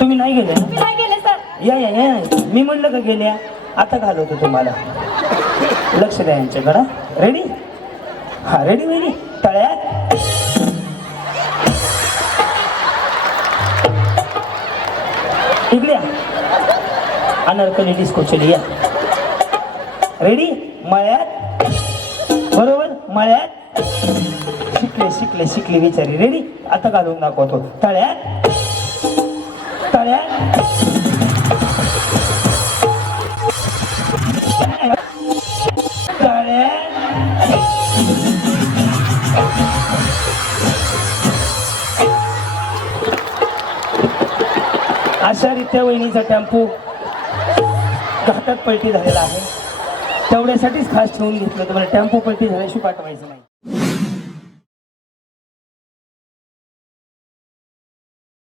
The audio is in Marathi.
तुम्ही नाही गेले? मी नाही गेले सर या या या. मी म्हणलं का गेल्या? आता घालवतो तुम्हाला. लक्ष द्या यांच्याकडं. रेडी हा रेडी रेडी तळ्यात. इकडे. अनारकली डिस्को चली या रेडी मळ्यात. बरोबर? मळ्यात. शिकले शिकले शिकले विचारी रेडी आता घालून दाखवतो. तळ्यात. अशा रीत्या वहिनीचा टेम्पो घातक पलटी झालेला आहे. तेवढ्यासाठीच खास ठेवून घेतलं तुम्हाला टेम्पो पलटी झाल्याशिवाय पाठवायचं नाही.